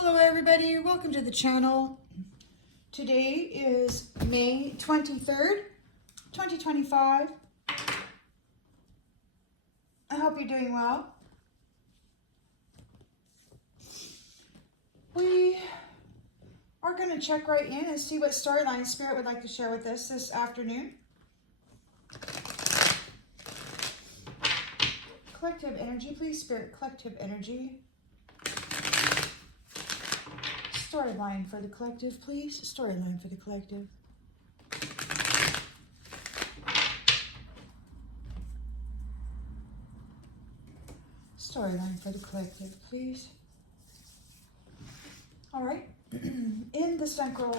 Hello everybody, welcome to the channel. Today is May 23rd, 2025. I hope you're doing well. We are going to check right in and see what storyline Spirit would like to share with us this afternoon. Collective energy, please, Spirit, collective energy. Storyline for the collective, please. Storyline for the collective. Storyline for the collective, please. All right. In the central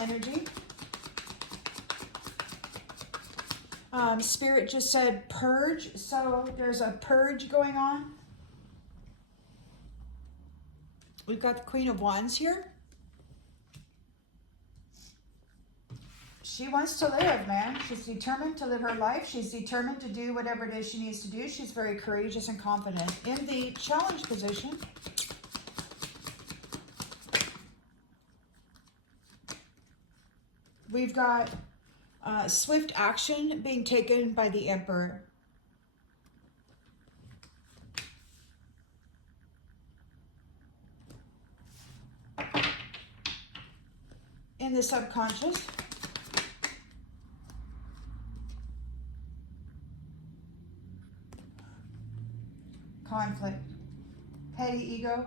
energy, Spirit just said purge. So there's a purge going on. We've got the Queen of Wands here. She wants to live, man. She's determined to live her life. She's determined to do whatever it is she needs to do. She's very courageous and confident. In the challenge position, we've got swift action being taken by the Emperor. In the subconscious, conflict, petty ego,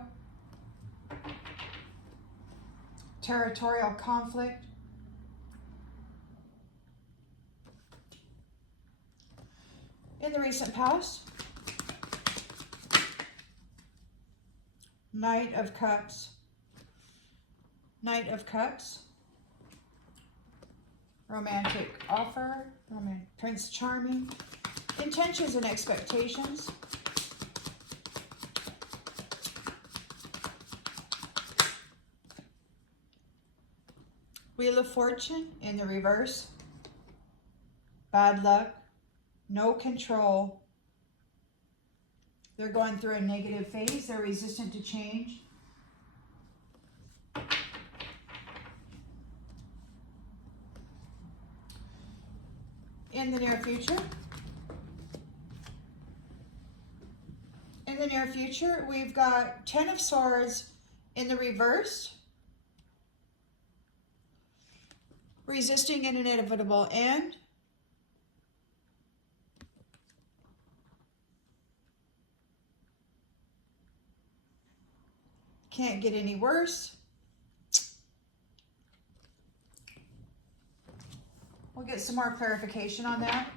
territorial conflict, in the recent past, Knight of Cups, Knight of Cups, romantic offer, Prince Charming, intentions and expectations, Wheel of Fortune in the reverse, bad luck, no control. They're going through a negative phase. They're resistant to change. In the near future, we've got 10 of Swords in the reverse, resisting an inevitable end. Can't get any worse. We'll get some more clarification on that.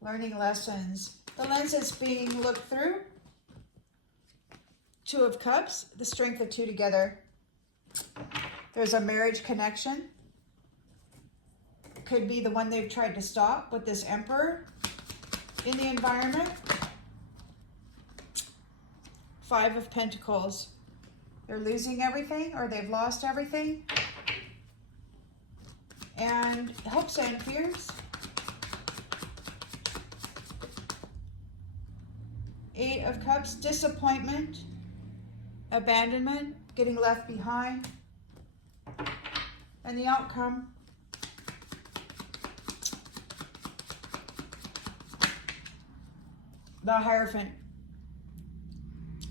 Learning lessons. The lens is being looked through. Two of Cups, the strength of two together. There's a marriage connection. Could be the one they've tried to stop with this Emperor in the environment. Five of Pentacles. They're losing everything, or they've lost everything. And hopes and fears. Eight of Cups, disappointment, abandonment, getting left behind. And the outcome, the Hierophant.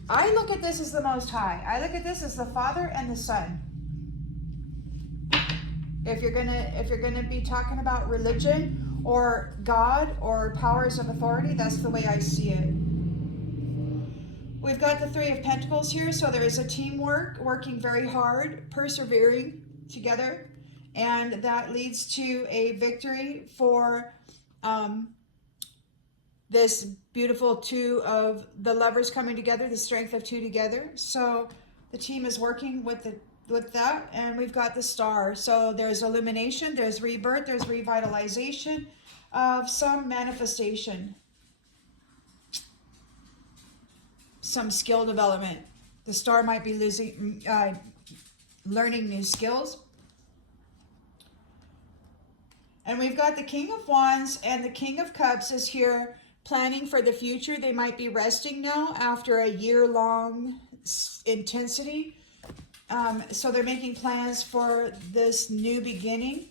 I look at this as the Most High. I look at this as the Father and the Son. If you're gonna be talking about religion or God or powers of authority, that's the way I see it. We've got the Three of Pentacles here, so there is a teamwork, working very hard, persevering together, and that leads to a victory for this beautiful two of the lovers coming together, the strength of two together. So the team is working with that, and we've got the Star. So there's illumination, there's rebirth, there's revitalization of some manifestation, some skill development. The Star might be learning new skills. And we've got the King of Wands and the King of Cups is here planning for the future. They might be resting now after a year-long intensity. So they're making plans for this new beginning.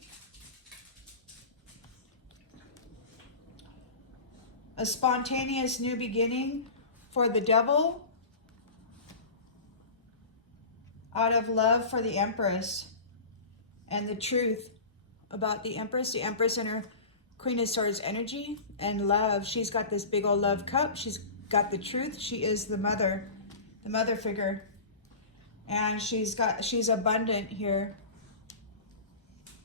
A spontaneous new beginning for the devil out of love for the Empress and the truth about the Empress and her Queen of Swords energy and love. She's got this big old love cup. She's got the truth. She is the mother figure. And she's abundant here.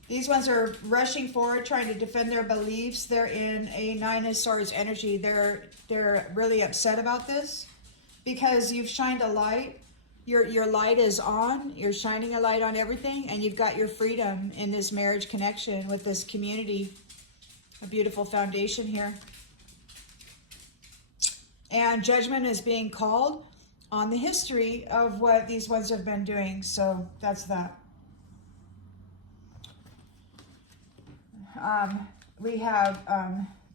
These ones are rushing forward, trying to defend their beliefs. They're in a Nine of Swords energy. They're really upset about this because you've shined a light. Your light is on. You're shining a light on everything, and you've got your freedom in this marriage connection with this community. A beautiful foundation here. And judgment is being called on the history of what these ones have been doing. So that's that. We have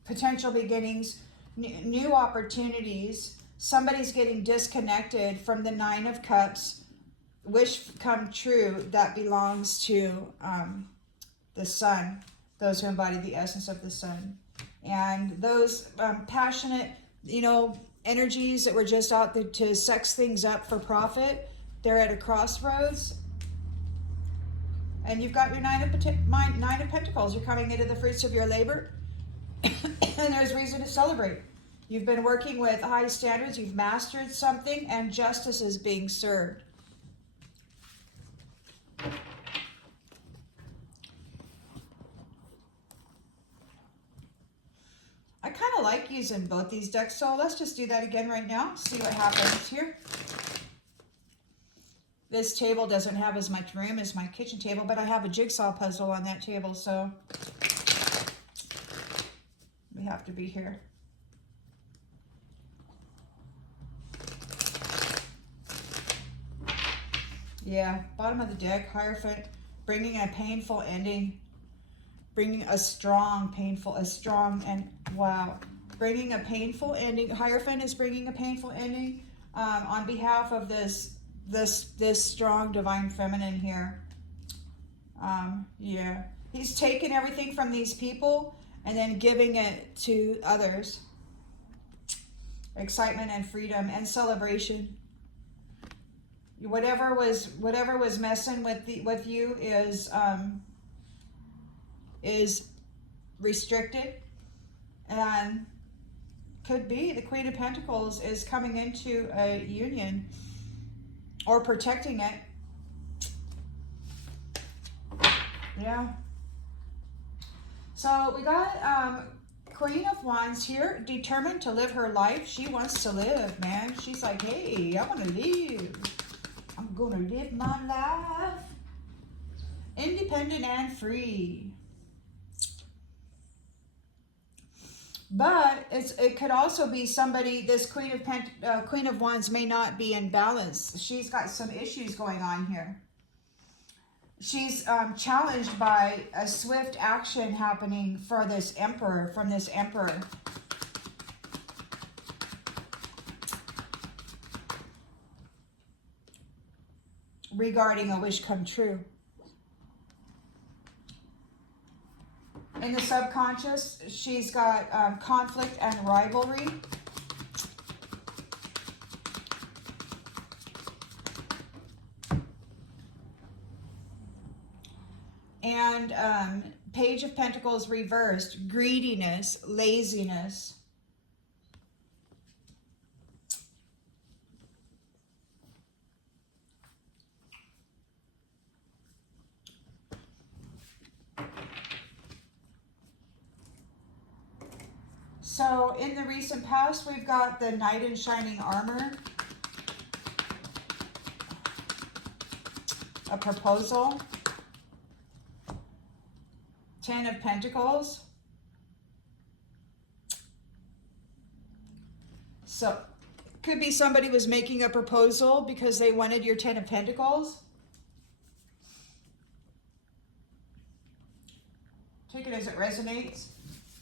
potential beginnings, new opportunities. Somebody's getting disconnected from the Nine of Cups. Wish come true that belongs to the Sun. Those who embody the essence of the Sun. And those passionate, energies that were just out there to sex things up for profit, they're at a crossroads. And you've got your Nine of Pentacles. You're coming into the fruits of your labor. And there's reason to celebrate. You've been working with high standards. You've mastered something. And justice is being served. I kind of like using both these decks. So let's just do that again right now. See what happens here. This table doesn't have as much room as my kitchen table, but I have a jigsaw puzzle on that table, so we have to be here. Yeah, bottom of the deck, Hierophant, bringing a painful ending, bringing a strong, wow, bringing a painful ending. Hierophant is bringing a painful ending on behalf of this strong divine feminine here. Yeah, he's taken everything from these people and then giving it to others. Excitement and freedom and celebration. Whatever was messing with you is restricted, and could be the Queen of Pentacles is coming into a union or protecting it. Yeah. So we got Queen of Wands here, determined to live her life. She wants to live, man. She's like, hey, I want to live. I'm gonna live my life independent and free. But it could also be somebody, this Queen of Wands may not be in balance. She's got some issues going on here. She's challenged by a swift action happening for this Emperor, from this Emperor. Regarding a wish come true. In the subconscious, she's got conflict and rivalry. And Page of Pentacles reversed, greediness, laziness. So in the recent past, we've got the Knight in Shining Armor, a proposal, 10 of Pentacles. So could be somebody was making a proposal because they wanted your 10 of Pentacles. Take it as it resonates.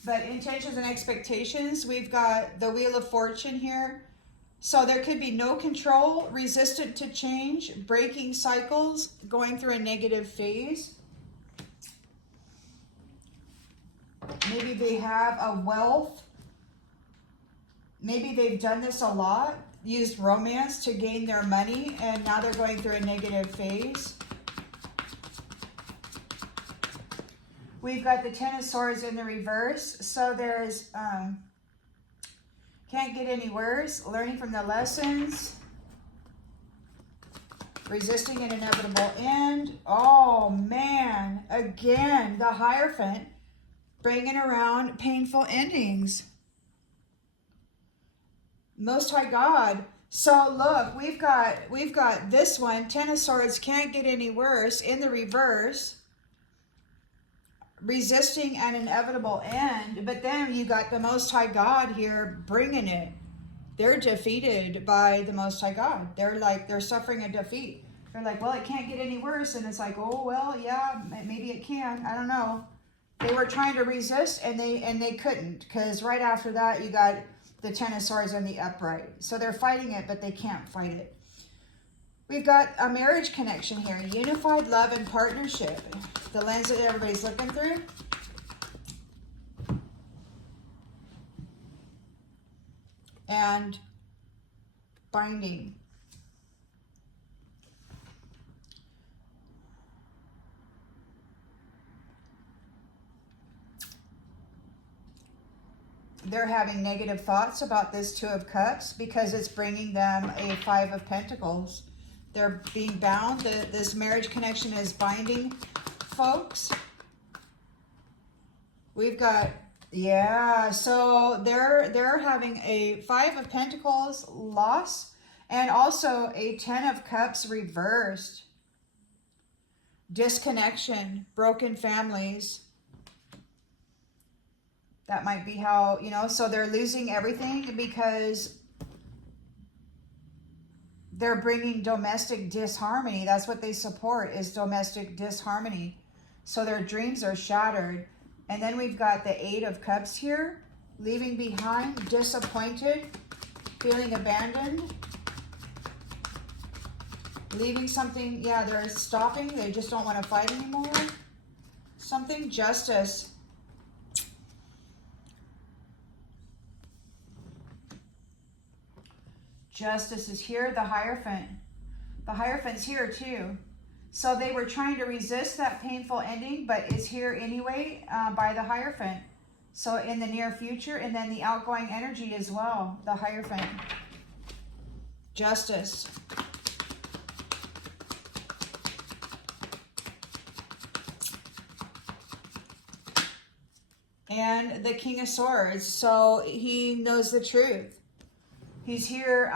But intentions and expectations, we've got the Wheel of Fortune here. So there could be no control, resistant to change, breaking cycles, going through a negative phase. Maybe they have a wealth. Maybe they've done this a lot, used romance to gain their money, and now they're going through a negative phase. We've got the Ten of Swords in the reverse. So there's, can't get any worse, learning from the lessons, resisting an inevitable end. Oh man, again, the Hierophant, bringing around painful endings. Most High God. So look, we've got this one, Ten of Swords, can't get any worse, in the reverse, resisting an inevitable end. But then you got the Most High God here bringing it. They're defeated by the Most High God. They're suffering a defeat. They're like, well, it can't get any worse. And it's like, oh, well, yeah, maybe it can. I don't know. They were trying to resist and they couldn't, because right after that you got the Ten of Swords in the upright. So they're fighting it, but they can't fight it. We've got a marriage connection here, unified love and partnership. The lens that everybody's looking through. And binding. They're having negative thoughts about this Two of Cups because it's bringing them a Five of Pentacles. They're being bound. This marriage connection is binding, folks. We've got, yeah, so they're having a Five of Pentacles loss and also a Ten of Cups reversed. Disconnection, broken families. That might be how, you know, so they're losing everything because they're bringing domestic disharmony. That's what they support, is domestic disharmony. So their dreams are shattered. And then we've got the Eight of Cups here, leaving behind, disappointed, feeling abandoned, leaving something, yeah, they're stopping. They just don't want to fight anymore. Something, justice. Justice is here, the Hierophant. The Hierophant's here too. So they were trying to resist that painful ending, but is here anyway by the Hierophant. So in the near future, and then the outgoing energy as well, the Hierophant. Justice. And the King of Swords. So he knows the truth. He's here,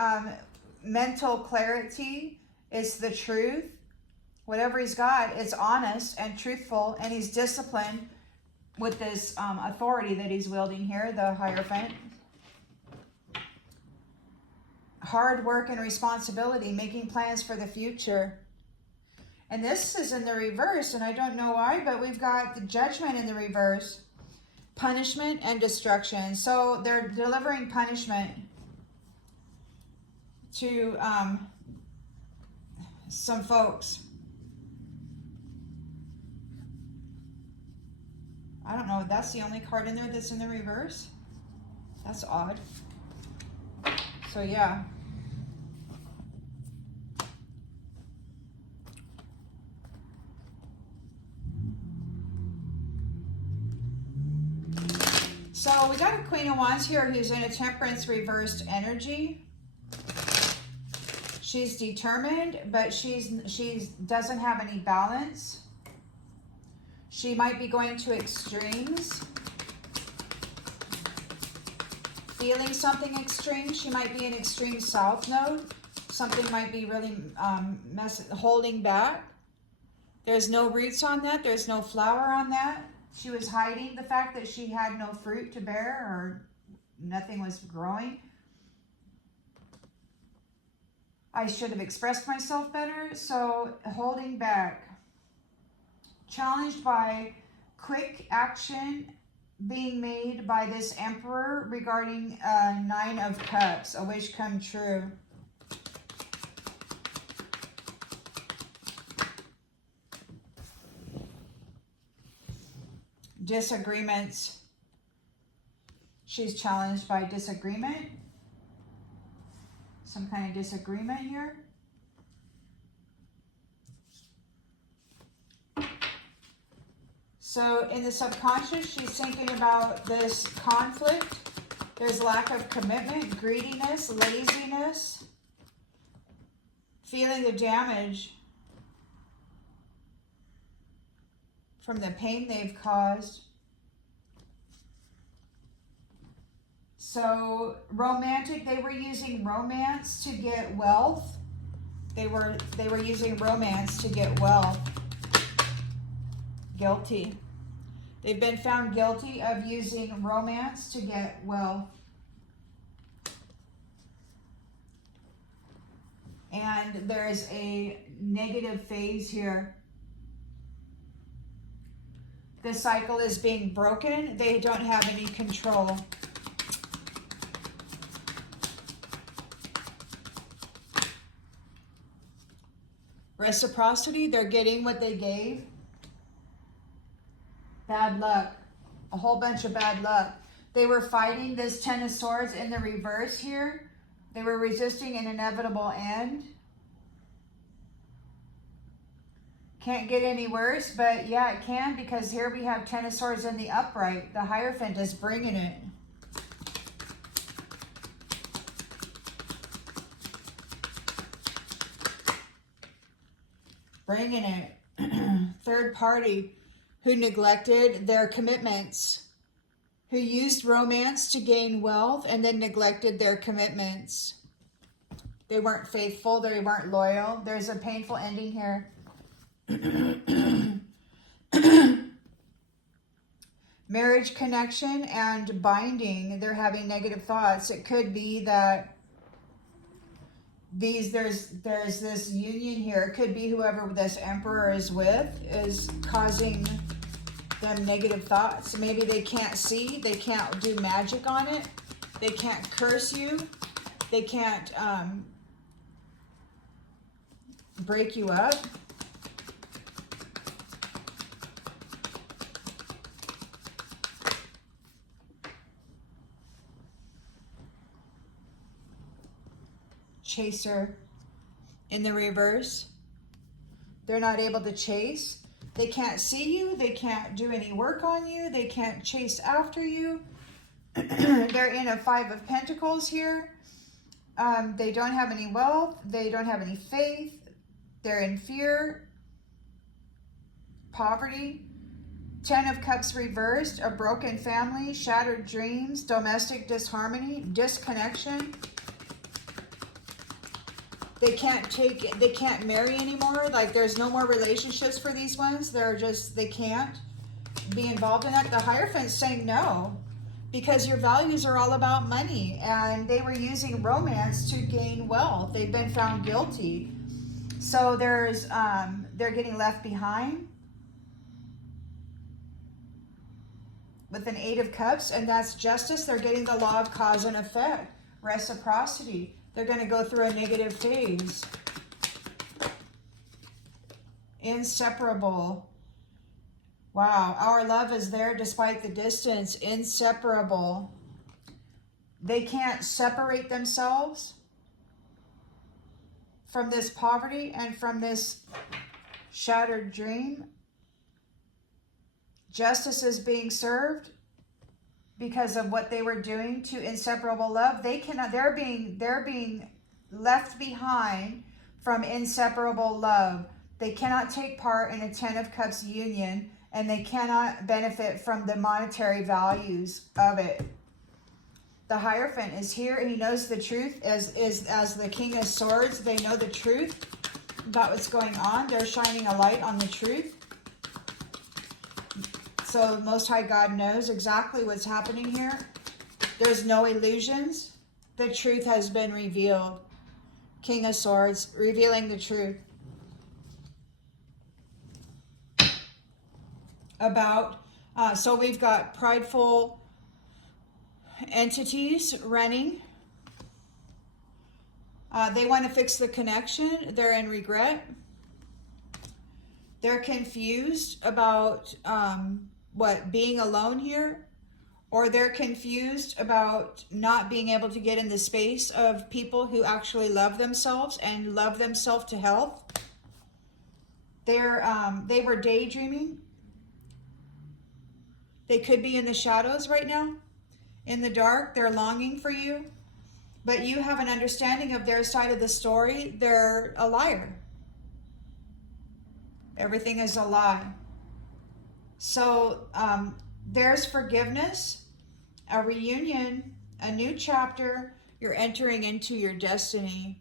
mental clarity is the truth. Whatever he's got is honest and truthful, and he's disciplined with this authority that he's wielding here, the Hierophant. Hard work and responsibility, making plans for the future. And this is in the reverse, and I don't know why, but we've got the Judgment in the reverse. Punishment and destruction. So they're delivering punishment to some folks. I don't know, that's the only card in there that's in the reverse. That's odd. So yeah. So we got a Queen of Wands here who's in a Temperance reversed energy. She's determined, but she doesn't have any balance. She might be going to extremes. Feeling something extreme. She might be in extreme south node. Something might be really holding back. There's no roots on that. There's no flower on that. She was hiding the fact that she had no fruit to bear or nothing was growing. I should have expressed myself better. So holding back. Challenged by quick action being made by this Emperor regarding Nine of Cups, a wish come true. Disagreements. She's challenged by disagreement. Some kind of disagreement here. So in the subconscious, she's thinking about this conflict. There's lack of commitment, greediness, laziness, feeling the damage from the pain they've caused. So romantic, they were using romance to get wealth. They were using romance to get wealth. Guilty. They've been found guilty of using romance to get wealth. And there's a negative phase here. The cycle is being broken. They don't have any control. Reciprocity, they're getting what they gave. Bad luck. A whole bunch of bad luck. They were fighting this Ten of Swords in the reverse here. They were resisting an inevitable end. Can't get any worse, but yeah, it can, because here we have Ten of Swords in the upright. The Hierophant is bringing it. Bringing it. Third party who neglected their commitments, who used romance to gain wealth and then neglected their commitments. They weren't faithful. They weren't loyal. There's a painful ending here. Marriage connection and binding. They're having negative thoughts. It could be that there's this union here. It could be whoever this Emperor is with is causing them negative thoughts. Maybe they can't see. They can't do magic on it. They can't curse you. They can't break you up. Chaser in the reverse. They're not able to chase. They can't see you. They can't do any work on you. They can't chase after you. They're in a Five of Pentacles here. They don't have any wealth. They don't have any faith. They're in fear, poverty. Ten of Cups reversed, a broken family, shattered dreams, domestic disharmony, disconnection. They can't marry anymore. Like, there's no more relationships for these ones. They can't be involved in that. The Hierophant's saying no, because your values are all about money, and they were using romance to gain wealth. They've been found guilty. So they're getting left behind with an Eight of Cups, and that's justice. They're getting the law of cause and effect, reciprocity. They're going to go through a negative phase. Inseparable. Wow, our love is there despite the distance. Inseparable. They can't separate themselves from this poverty and from this shattered dream. Justice is being served because of what they were doing to inseparable love. They cannot, they're being left behind from inseparable love. They cannot take part in a Ten of Cups union, and they cannot benefit from the monetary values of it. The Hierophant is here. He knows the truth. As the King of Swords, they know the truth about what's going on. They're shining a light on the truth. So Most High God knows exactly what's happening here. There's no illusions. The truth has been revealed. King of Swords, revealing the truth about So we've got prideful entities running. They want to fix the connection. They're in regret. They're confused about being alone here, or they're confused about not being able to get in the space of people who actually love themselves and love themselves to health. They were daydreaming. They could be in the shadows right now, in the dark. They're longing for you, but you have an understanding of their side of the story. They're a liar. Everything is a lie. So there's forgiveness, a reunion, a new chapter. You're entering into your destiny.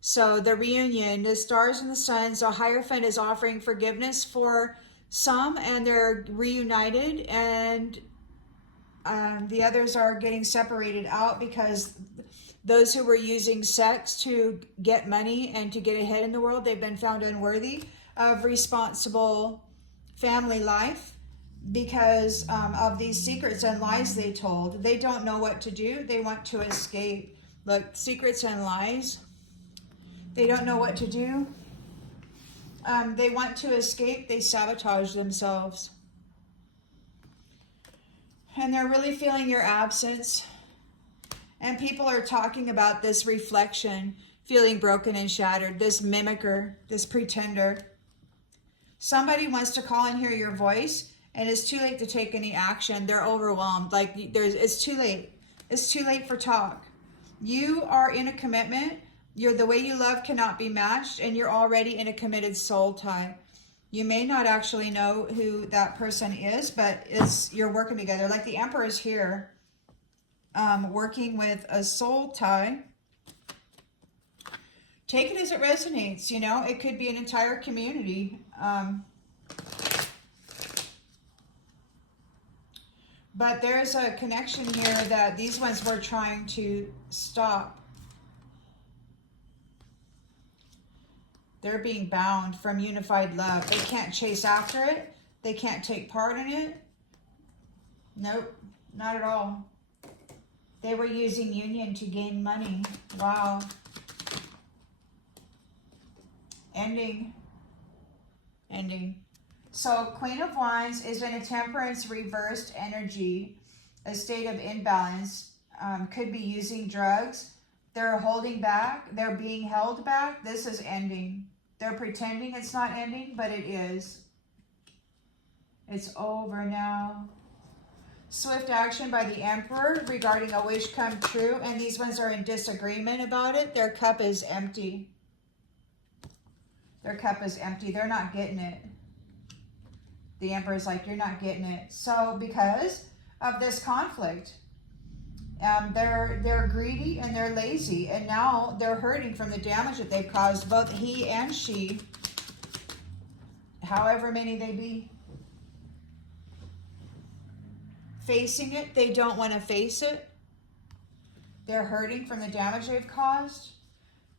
So the reunion, the stars and the suns, a Hierophant is offering forgiveness for some, and they're reunited, and the others are getting separated out because those who were using sex to get money and to get ahead in the world, they've been found unworthy of responsible family life because of these secrets and lies they told. They don't know what to do. They want to escape. Look, secrets and lies. They don't know what to do. They want to escape. They sabotage themselves. And they're really feeling your absence. And people are talking about this reflection, feeling broken and shattered, this mimicker, this pretender. Somebody wants to call and hear your voice, and it's too late to take any action. They're overwhelmed. Like, it's too late. It's too late for talk. You are in a commitment. The way you love cannot be matched, and you're already in a committed soul tie. You may not actually know who that person is, but you're working together. Like the Emperor is here, working with a soul tie. Take it as it resonates, It could be an entire community. But there's a connection here that these ones were trying to stop. They're being bound from unified love. They can't chase after it. They can't take part in it. Nope, not at all. They were using union to gain money. Wow. Ending. So Queen of Wands is in a temperance reversed energy, a state of imbalance. Could be using drugs. They're holding back. They're being held back. This is ending. They're pretending it's not ending, but it is. It's over now. Swift action by the Emperor regarding a wish come true, and these ones are in disagreement about it. Their cup is empty. Their cup is empty. They're not getting it. The Emperor's like, you're not getting it. So because of this conflict, they're greedy and they're lazy, and now they're hurting from the damage that they've caused, both he and she, however many they be. Facing it, they don't want to face it. They're hurting from the damage they've caused.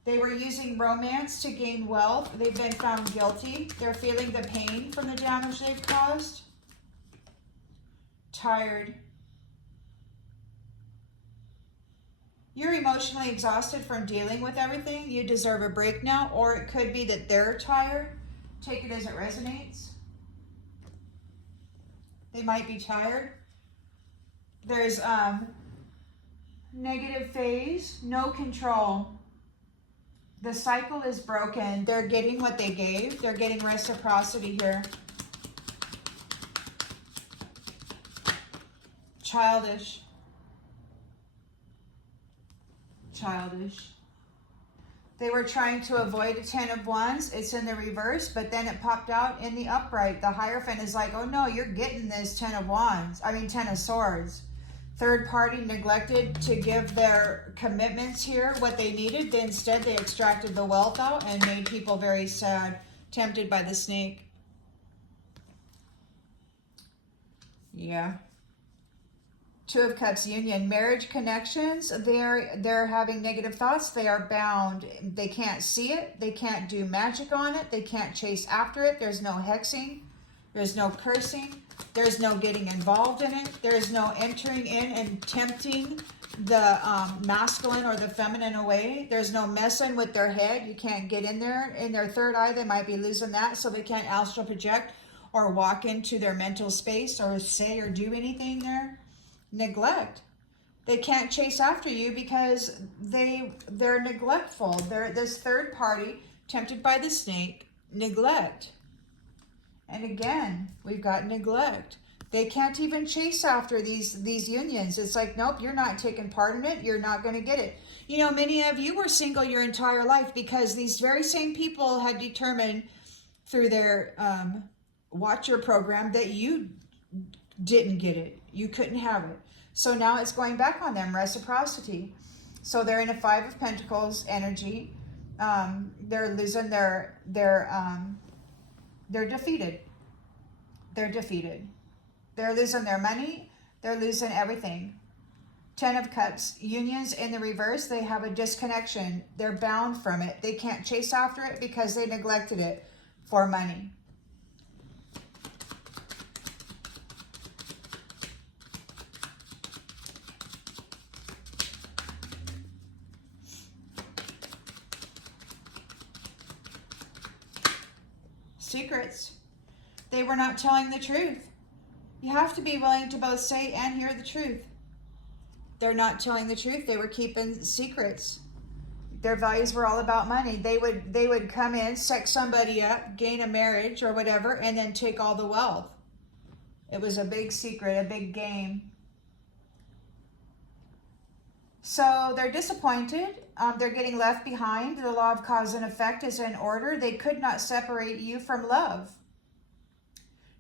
They were using romance to gain wealth. They've been found guilty. They're feeling the pain from the damage they've caused. Tired. You're emotionally exhausted from dealing with everything. You deserve a break now, or it could be that they're tired. Take it as it resonates. They might be tired. There's negative phase, no control. The cycle is broken. They're getting what they gave. They're getting reciprocity here. Childish. They were trying to avoid a 10 of Wands. It's in the reverse, but then it popped out in the upright. The Hierophant is like, oh no, you're getting this 10 of Swords. Third party neglected to give their commitments here what they needed. Instead, they extracted the wealth out and made people very sad, tempted by the snake. Yeah. Two of Cups union, marriage connections. They're having negative thoughts. They are bound. They can't see it. They can't do magic on it. They can't chase after it. There's no hexing. There's no cursing. There's no getting involved in it. There's no entering in and tempting the masculine or the feminine away. There's no messing with their head. You can't get in there. In their third eye, they might be losing that, so they can't astral project or walk into their mental space or say or do anything there. Neglect. They can't chase after you because they're neglectful. They're this third party, tempted by the snake, neglect. And again, we've got neglect. They can't even chase after these unions. It's like, nope, you're not taking part in it. You're not going to get it. You know, many of you were single your entire life because these very same people had determined through their Watcher program that you didn't get it. You couldn't have it. So now it's going back on them, reciprocity. So they're in a Five of Pentacles energy. They're losing they're defeated. They're defeated. They're losing their money. They're losing everything. Ten of Cups, unions in the reverse. They have a disconnection. They're bound from it. They can't chase after it because they neglected it for money. Secrets. They were not telling the truth. You have to be willing to both say and hear the truth. They're not telling the truth. They were keeping secrets. Their values were all about money. They would come in, sex somebody up, gain a marriage or whatever, and then take all the wealth. It was a big secret, a big game. So they're disappointed. They're getting left behind. The law of cause and effect is in order. They could not separate you from love.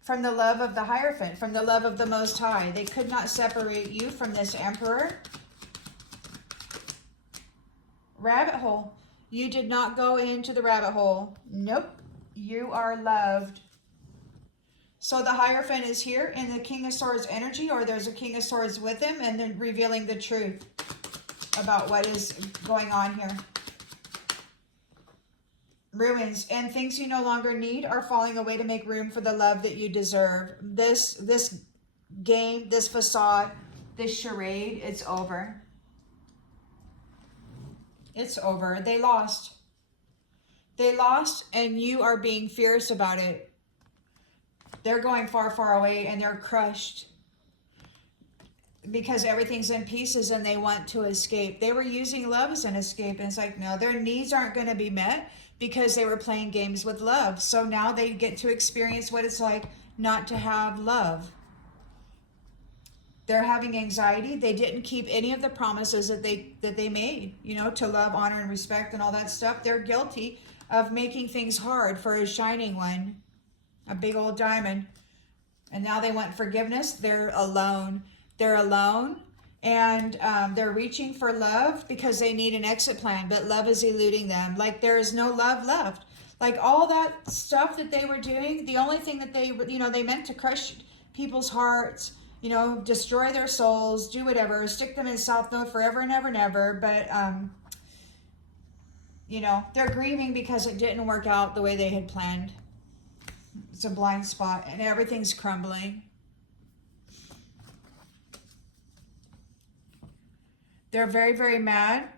From the love of the Hierophant, from the love of the Most High. They could not separate you from this Emperor. Rabbit hole. You did not go into the rabbit hole. Nope. You are loved. So the Hierophant is here in the King of Swords energy, or there's a King of Swords with him, and then revealing the truth about what is going on here. Ruins and things you no longer need are falling away to make room for the love that you deserve. This game, this facade, this charade, it's over. It's over. They lost. They lost, and you are being fierce about it. They're going far, far away, and they're crushed because everything's in pieces and they want to escape. They were using love as an escape, and it's like, no, their needs aren't going to be met because they were playing games with love. So now they get to experience what it's like not to have love. They're having anxiety. They didn't keep any of the promises that they made, you know, to love, honor, and respect and all that stuff. They're guilty of making things hard for a shining one, a big old diamond. And now they want forgiveness. They're alone. They're alone. And they're reaching for love because they need an exit plan, but love is eluding them. Like there is no love left. Like all that stuff that they were doing, the only thing that they, you know, they meant to crush people's hearts, you know, destroy their souls, do whatever, stick them in South Node forever and ever and ever. But, you know, they're grieving because it didn't work out the way they had planned. It's a blind spot and everything's crumbling. They're very, very mad.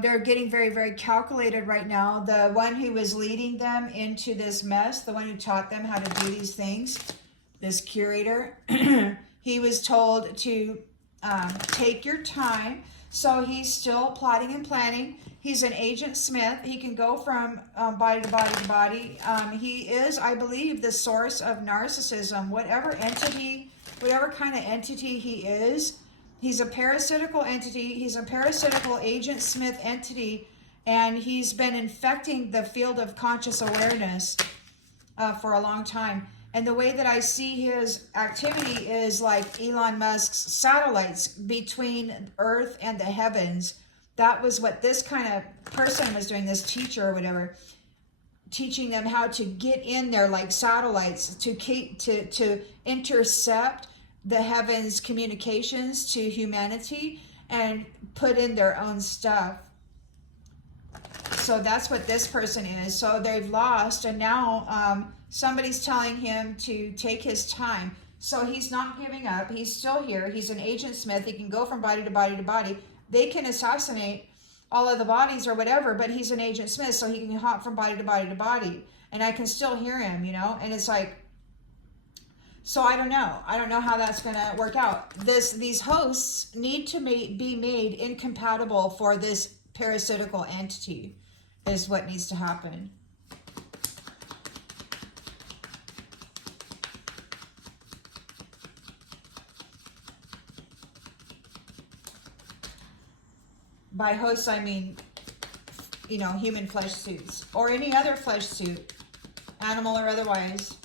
They're getting very, very calculated right now. The one who was leading them into this mess, the one who taught them how to do these things, this curator, he was told to take your time. So he's still plotting and planning. He's an Agent Smith. He can go from body to body to body. He is, I believe, the source of narcissism. Whatever entity, whatever kind of entity he is, he's a parasitical entity. He's a parasitical Agent Smith entity, and he's been infecting the field of conscious awareness for a long time. And the way that I see his activity is like Elon Musk's satellites between Earth and the heavens. That was what this kind of person was doing, this teacher or whatever, teaching them how to get in there like satellites to intercept the heavens communications to humanity and put in their own stuff. So that's what this person is. So they've lost, and now somebody's telling him to take his time. So he's not giving up. He's still here. He's an Agent Smith. He can go from body to body to body. They can assassinate all of the bodies or whatever, but he's an Agent Smith, so he can hop from body to body to body. And I can still hear him, you know? And it's like, so I don't know. I don't know how that's going to work out. These hosts need to be made incompatible for this parasitical entity is what needs to happen. By hosts, I mean, you know, human flesh suits or any other flesh suit, animal or otherwise.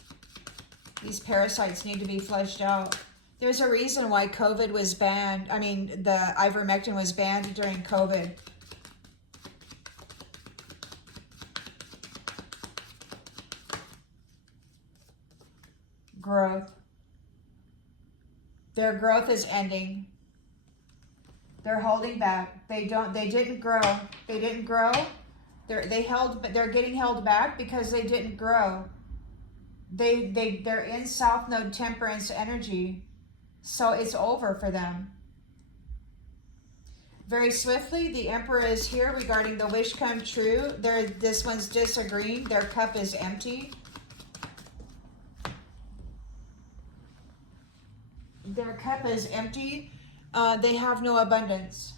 These parasites need to be fleshed out. There's a reason why COVID was banned. I mean, the ivermectin was banned during COVID. Growth. Their growth is ending. They're holding back. They didn't grow. They didn't grow. They're getting held back because they didn't grow. They're in South Node Temperance energy. So it's over for them. Very swiftly, the Emperor is here regarding the wish come true. This one's disagreeing. Their cup is empty. Their cup is empty. They have no abundance.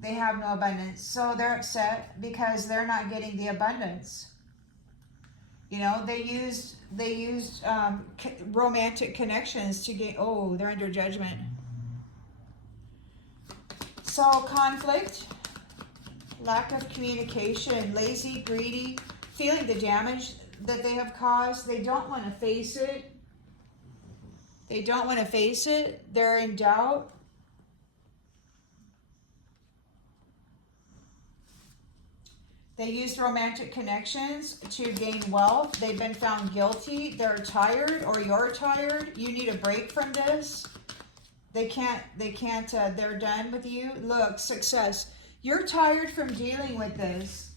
They have no abundance. So they're upset because they're not getting the abundance. You know, they used romantic connections to get, oh, they're under judgment. So conflict, lack of communication, lazy, greedy, feeling the damage that they have caused. They don't want to face it. They don't want to face it. They're in doubt. They used romantic connections to gain wealth. They've been found guilty. They're tired, or you're tired. You need a break from this. They can't, they're done with you. Look, success. You're tired from dealing with this.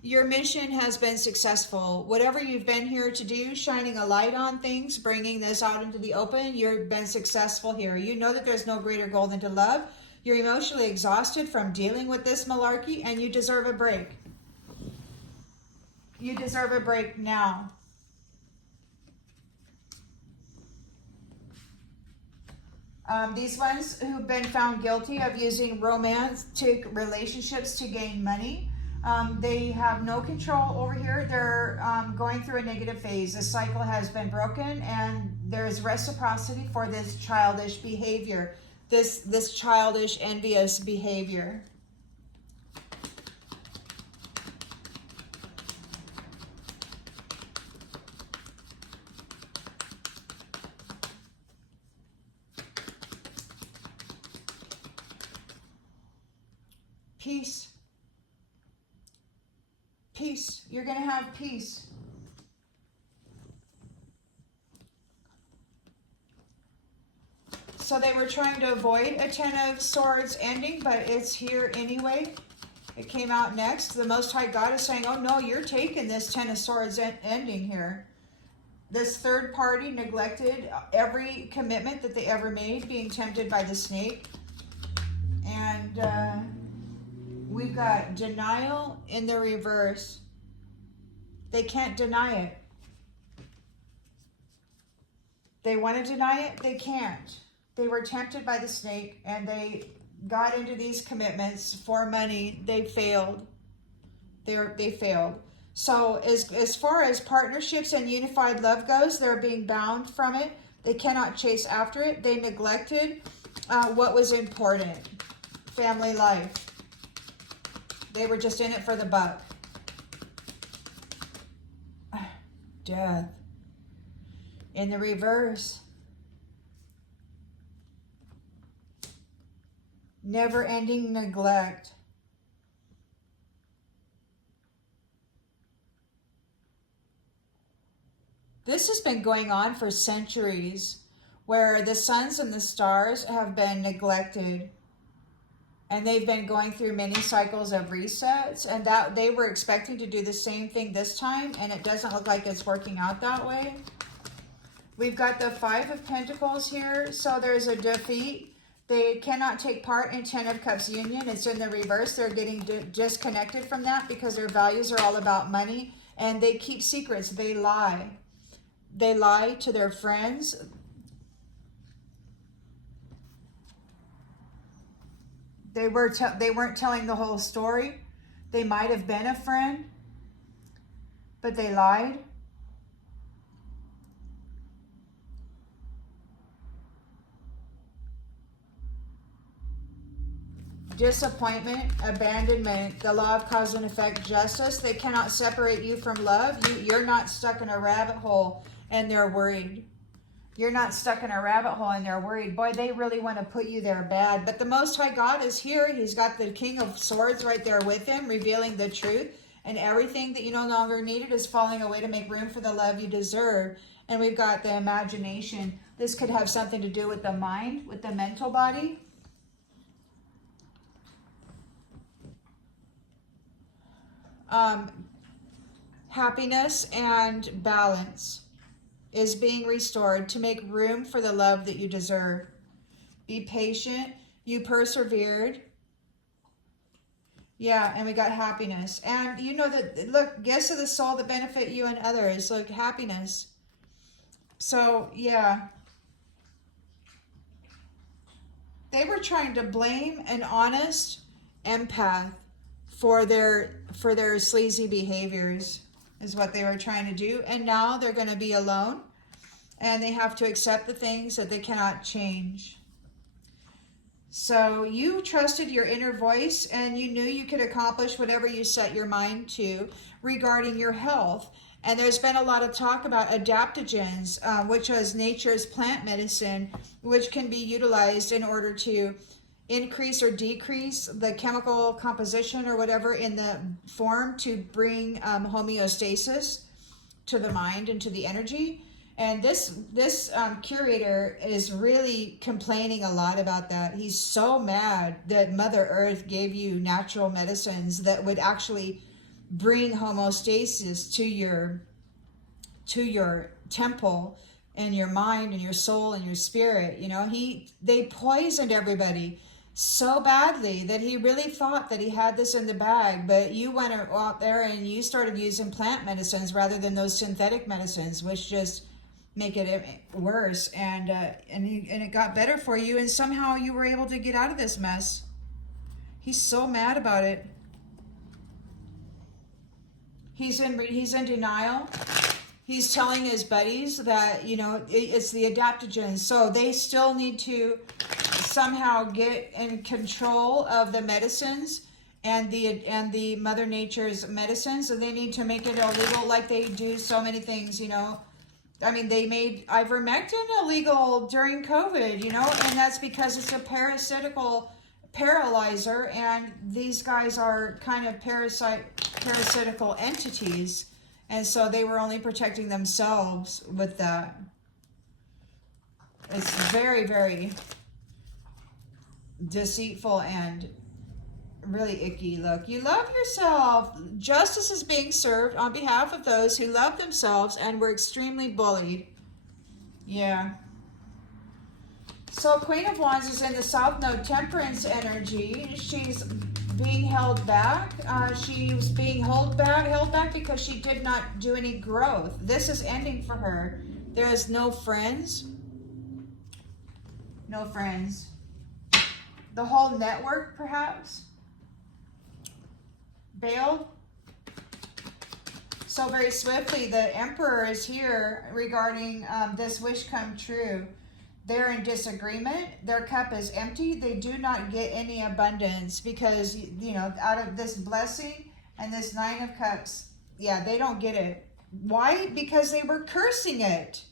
Your mission has been successful. Whatever you've been here to do, shining a light on things, bringing this out into the open, you've been successful here. You know that there's no greater goal than to love. You're emotionally exhausted from dealing with this malarkey, and you deserve a break. You deserve a break now. These ones who've been found guilty of using romantic relationships to gain money, they have no control over here. They're going through a negative phase. The cycle has been broken, and there's reciprocity for this childish behavior, this childish, envious behavior. Peace. Peace. You're going to have peace. So they were trying to avoid a Ten of Swords ending, but it's here anyway. It came out next. The Most High God is saying, oh no, you're taking this Ten of Swords ending here. This third party neglected every commitment that they ever made, being tempted by the snake. And we've got denial in the reverse. They can't deny it. They want to deny it, they can't. They were tempted by the snake, and they got into these commitments for money. They failed. They failed. So as far as partnerships and unified love goes, they're being bound from it. They cannot chase after it. They neglected what was important. Family life. They were just in it for the buck. Death. In the reverse. Never-ending neglect. This has been going on for centuries, where the suns and the stars have been neglected. And they've been going through many cycles of resets, and that they were expecting to do the same thing this time, and it doesn't look like it's working out that way. We've got the Five of Pentacles here, so there's a defeat. They cannot take part in Ten of Cups union. It's in the reverse. They're getting disconnected from that because their values are all about money, and they keep secrets. They lie. They lie to their friends. They weren't telling the whole story. They might have been a friend, but they lied. Disappointment, abandonment, the law of cause and effect, justice. They cannot separate you from love. You're not stuck in a rabbit hole and they're worried. You're not stuck in a rabbit hole and they're worried. Boy, they really want to put you there bad. But the Most High God is here. He's got the King of Swords right there with him, revealing the truth. And everything that you no longer needed is falling away to make room for the love you deserve. And we've got the imagination. This could have something to do with the mind, with the mental body. Happiness and balance is being restored to make room for the love that you deserve. Be patient. You persevered. Yeah, and we got happiness. And you know that, look, gifts of the soul that benefit you and others. Look, happiness. So, yeah. They were trying to blame an honest empath for their sleazy behaviors, is what they were trying to do. And now they're going to be alone, and they have to accept the things that they cannot change. So you trusted your inner voice, and you knew you could accomplish whatever you set your mind to regarding your health. And there's been a lot of talk about adaptogens, which is nature's plant medicine, which can be utilized in order to increase or decrease the chemical composition or whatever in the form to bring homeostasis to the mind and to the energy. And this curator is really complaining a lot about that. He's so mad that Mother Earth gave you natural medicines that would actually bring homeostasis to your temple and your mind and your soul and your spirit. You know, they poisoned everybody so badly that he really thought that he had this in the bag. But you went out there and you started using plant medicines rather than those synthetic medicines, which just make it worse. And it got better for you, and somehow you were able to get out of this mess. He's so mad about it. He's in denial. He's telling his buddies that, you know, it's the adaptogens. So they still need to somehow get in control of the medicines and the Mother Nature's medicines. So they need to make it illegal, like they do so many things, you know. I mean, they made ivermectin illegal during COVID, you know, and that's because it's a parasitical paralyzer, and these guys are kind of parasitical entities, and so they were only protecting themselves with that. It's very, very deceitful and really icky. Look, you love yourself. Justice is being served on behalf of those who love themselves and were extremely bullied. Yeah. So Queen of Wands is in the South Node, Temperance energy. She's being held back. She's being held back because she did not do any growth. This is ending for her. There is no friends. No friends. The whole network, perhaps, bailed. So very swiftly, the Emperor is here regarding this wish come true. They're in disagreement. Their cup is empty. They do not get any abundance because, you know, out of this blessing and this Nine of Cups, yeah, they don't get it. Why? Because they were cursing it.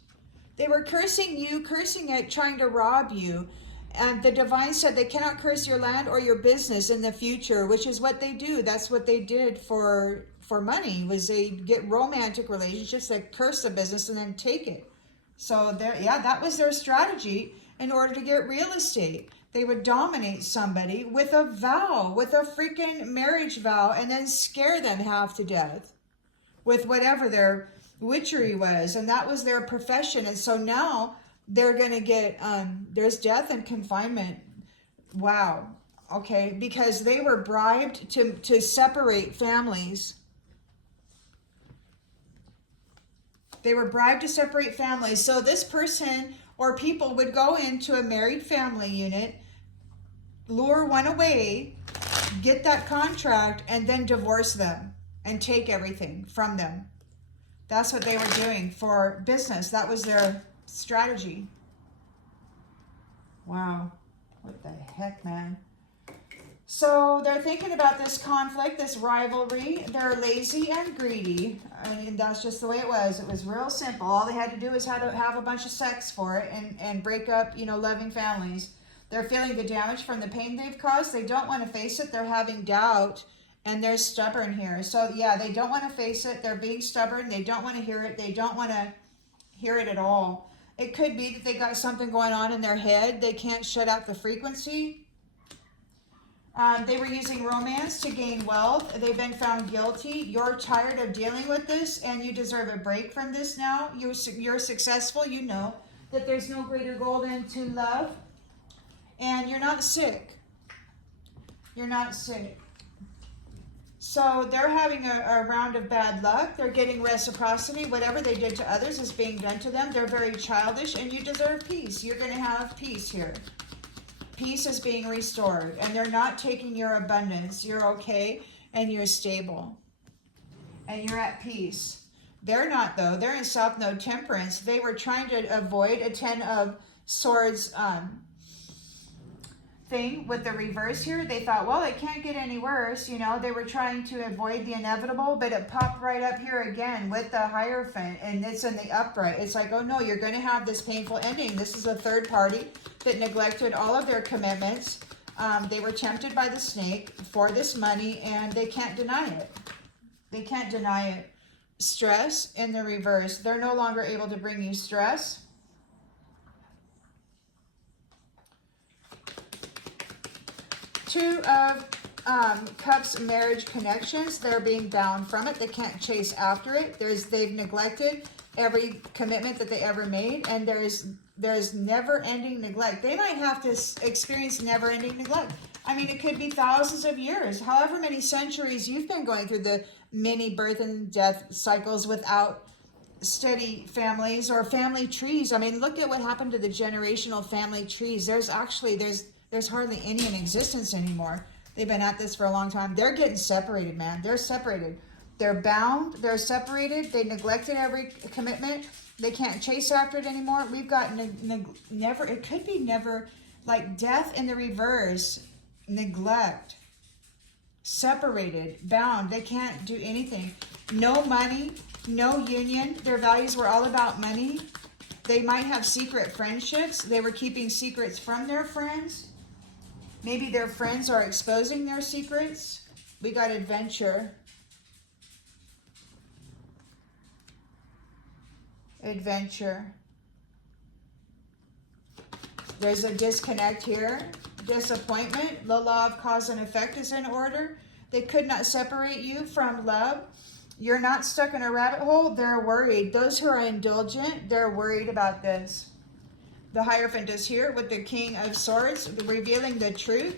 They were cursing you, cursing it, trying to rob you. And the divine said they cannot curse your land or your business in the future, which is what they do. That's what they did for money, was they get romantic relationships that curse the business and then take it. So there, yeah, that was their strategy in order to get real estate. They would dominate somebody with a vow, with a freaking marriage vow, and then scare them half to death with whatever their witchery was. And that was their profession. And so now they're going to get, there's death and confinement. Wow. Okay. Because they were bribed to separate families. They were bribed to separate families. So this person or people would go into a married family unit, lure one away, get that contract, and then divorce them and take everything from them. That's what they were doing for business. That was their strategy. Wow. What the heck, man? So they're thinking about this conflict, this rivalry. They're lazy and greedy. And that's just the way it was. It was real simple. All they had to do was have a bunch of sex for it and break up, you know, loving families. They're feeling the damage from the pain they've caused. They don't want to face it. They're having doubt, and they're stubborn here. So yeah, they don't want to face it. They're being stubborn. They don't want to hear it. They don't want to hear it at all. It could be that they got something going on in their head. They can't shut out the frequency. They were using romance to gain wealth. They've been found guilty. You're tired of dealing with this, and you deserve a break from this now. You're successful. You know that there's no greater goal than to love. And you're not sick. You're not sick. So they're having a round of bad luck. They're getting reciprocity. Whatever they did to others is being done to them. They're very childish, and you deserve peace. You're going to have peace here. Peace is being restored, and they're not taking your abundance. You're okay, and you're stable, and you're at peace. They're not, though. They're in South Node Temperance. They were trying to avoid a 10 of Swords thing with the reverse here. They thought, well, it can't get any worse. You know, they were trying to avoid the inevitable, but it popped right up here again with the Hierophant, and it's in the upright. It's like, oh no, you're going to have this painful ending. This is a third party that neglected all of their commitments. They were tempted by the snake for this money, and they can't deny it. They can't deny it. Stress in the reverse. They're no longer able to bring you stress. Two of Cups marriage connections. They're being bound from it. They can't chase after it. They've neglected every commitment that they ever made, and there's never-ending neglect. They might have to experience never-ending neglect. I mean, it could be thousands of years, however many centuries you've been going through the many birth and death cycles without steady families or family trees. I mean, look at what happened to the generational family trees. There's hardly any in existence anymore. They've been at this for a long time. They're getting separated, man. They're separated. They're bound. They're separated. They neglected every commitment. They can't chase after it anymore. We've got never, it could be never, like death in the reverse, neglect, separated, bound. They can't do anything. No money, no union. Their values were all about money. They might have secret friendships. They were keeping secrets from their friends. Maybe their friends are exposing their secrets. We got adventure. Adventure. There's a disconnect here. Disappointment. The law of cause and effect is in order. They could not separate you from love. You're not stuck in a rabbit hole. They're worried. Those who are indulgent, they're worried about this. The Hierophant is here with the King of Swords, revealing the truth.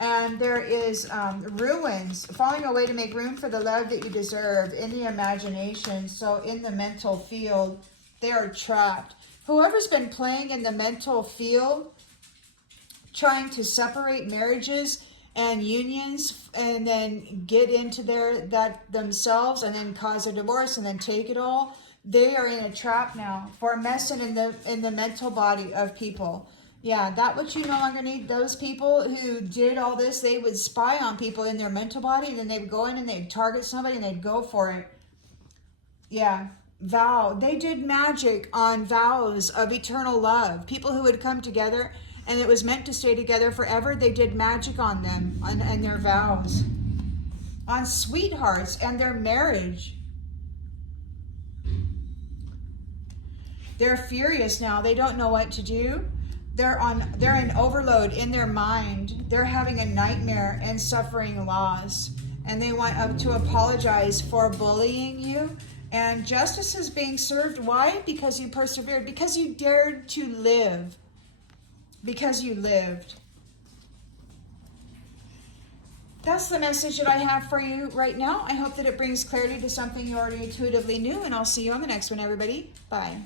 And there is ruins, falling away to make room for the love that you deserve in the imagination. So in the mental field, they are trapped. Whoever's been playing in the mental field, trying to separate marriages and unions and then get into that themselves and then cause a divorce and then take it all, they are in a trap now for messing in the mental body of people. Yeah, that what you no longer need. Those people who did all this, they would spy on people in their mental body, and then they would go in and they'd target somebody and they'd go for it. Yeah, vow. They did magic on vows of eternal love. People who would come together and it was meant to stay together forever, they did magic on them and their vows. On sweethearts and their marriage. They're furious now. They don't know what to do. they're in overload in their mind. They're having a nightmare and suffering loss, and they want to apologize for bullying you. And justice is being served. Why? Because you persevered, because you dared to live, because you lived. That's the message that I have for you right now. I hope that it brings clarity to something you already intuitively knew, and I'll see you on the next one, everybody. Bye.